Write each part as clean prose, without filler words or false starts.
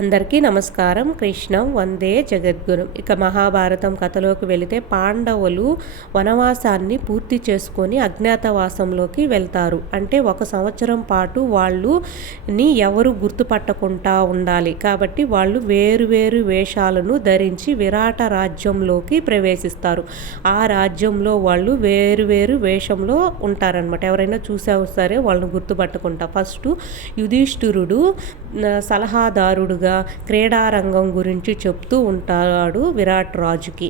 అందరికీ నమస్కారం. కృష్ణం వందే జగద్గురు. ఇక మహాభారతం కథలోకి వెళితే పాండవులు వనవాసాన్ని పూర్తి చేసుకొని అజ్ఞాతవాసంలోకి వెళ్తారు. అంటే 1 సంవత్సరం పాటు వాళ్ళని ఎవరు గుర్తుపట్టకుండా ఉండాలి కాబట్టి వాళ్ళు వేరు వేషాలను ధరించి విరాట రాజ్యంలోకి ప్రవేశిస్తారు. ఆ రాజ్యంలో వాళ్ళు వేరు వేషంలో ఉంటారనమాట. ఎవరైనా చూసావు సరే వాళ్ళని గుర్తుపట్టకుండా. ఫస్ట్ యుధిష్ఠిరుడు సలహాదారుడుగా క్రీడారంగం గురించి చెప్తూ ఉంటాడు విరాట్ రాజుకి.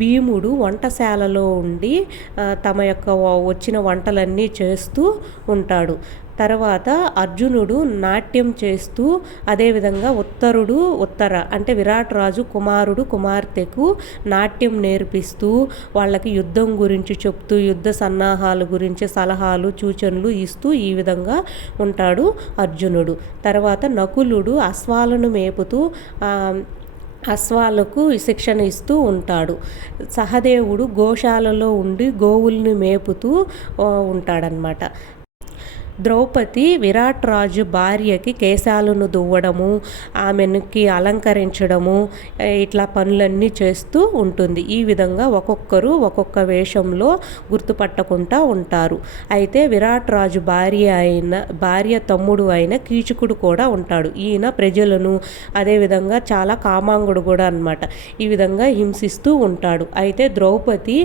భీముడు వంటశాలలో ఉండి తమ యొక్క వచ్చిన వంటలన్నీ చేస్తూ ఉంటాడు. తర్వాత అర్జునుడు నాట్యం చేస్తూ, అదేవిధంగా ఉత్తర అంటే విరాట్ రాజు కుమారుడు కుమార్తెకు నాట్యం నేర్పిస్తూ వాళ్ళకి యుద్ధం గురించి చెప్తూ యుద్ధ సన్నాహాల గురించి సలహాలు సూచనలు ఇస్తూ ఈ విధంగా ఉంటాడు అర్జునుడు. తర్వాత నకులుడు అశ్వాలను మేపుతూ అశ్వాలకు శిక్షణ ఇస్తూ ఉంటాడు. సహదేవుడు గోశాలలో ఉండి గోవుల్ని మేపుతూ ఉంటాడనమాట. ద్రౌపది విరాట్ రాజు భార్యకి కేశాలను దువ్వడము, ఆమెకి అలంకరించడము, ఇట్లా పనులన్నీ చేస్తూ ఉంటుంది. ఈ విధంగా ఒక్కొక్కరు ఒక్కొక్క వేషంలో గుర్తుపట్టకుండా ఉంటారు. అయితే విరాట్ రాజు భార్య తమ్ముడు అయిన కీచకుడు కూడా ఉంటాడు. ఈయన ప్రజలను అదేవిధంగా చాలా కామాంగుడు కూడా అనమాట. ఈ విధంగా హింసిస్తూ ఉంటాడు. అయితే ద్రౌపది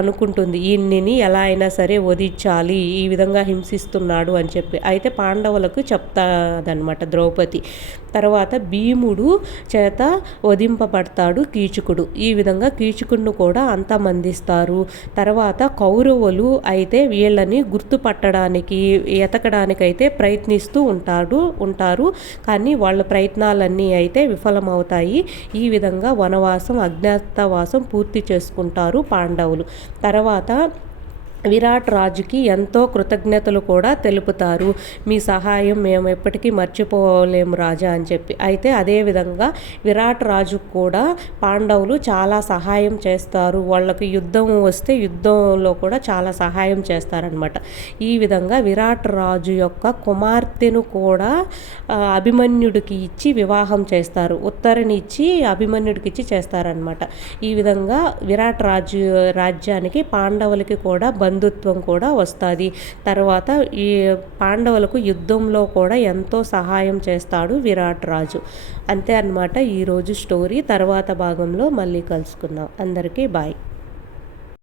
అనుకుంటుంది ఈయన్ని ఎలా అయినా సరే వధించాలి, ఈ విధంగా హింసిస్తున్నాడు అని చెప్పి. అయితే పాండవులకు చెప్తాదనమాట ద్రౌపది. తర్వాత భీముడు చేత వధింపబడతాడు కీచకుడు. ఈ విధంగా కీచకుడిని కూడా అంతమందిస్తారు. తర్వాత కౌరవులు అయితే వీళ్ళని గుర్తుపట్టడానికి ఎతకడానికైతే ప్రయత్నిస్తూ ఉంటారు. కానీ వాళ్ళ ప్రయత్నాలన్నీ అయితే విఫలమవుతాయి. ఈ విధంగా వనవాసం అజ్ఞాతవాసం పూర్తి చేసుకుంటారు పాండవులు. తర్వాత విరాట్ రాజుకి ఎంతో కృతజ్ఞతలు కూడా తెలుపుతారు. మీ సహాయం మేము ఎప్పటికీ మర్చిపోలేము రాజా అని చెప్పి. అయితే అదేవిధంగా విరాట్ రాజుకు కూడా పాండవులు చాలా సహాయం చేస్తారు. వాళ్ళకి యుద్ధం వస్తే యుద్ధంలో కూడా చాలా సహాయం చేస్తారనమాట. ఈ విధంగా విరాట్ రాజు యొక్క కుమార్తెను కూడా అభిమన్యుడికి ఇచ్చి వివాహం చేస్తారు. ఉత్తరని ఇచ్చి అభిమన్యుడికి ఇచ్చి చేస్తారనమాట. ఈ విధంగా విరాట్ రాజ్యానికి పాండవులకి కూడా బంధుత్వం కూడా వస్తుంది. తర్వాత ఈ పాండవులకు యుద్ధంలో కూడా ఎంతో సహాయం చేస్తాడు విరాట్ రాజు. అంతే అన్నమాట ఈరోజు స్టోరీ. తర్వాత భాగంలో మళ్ళీ కలుసుకుందాం. అందరికీ బాయ్.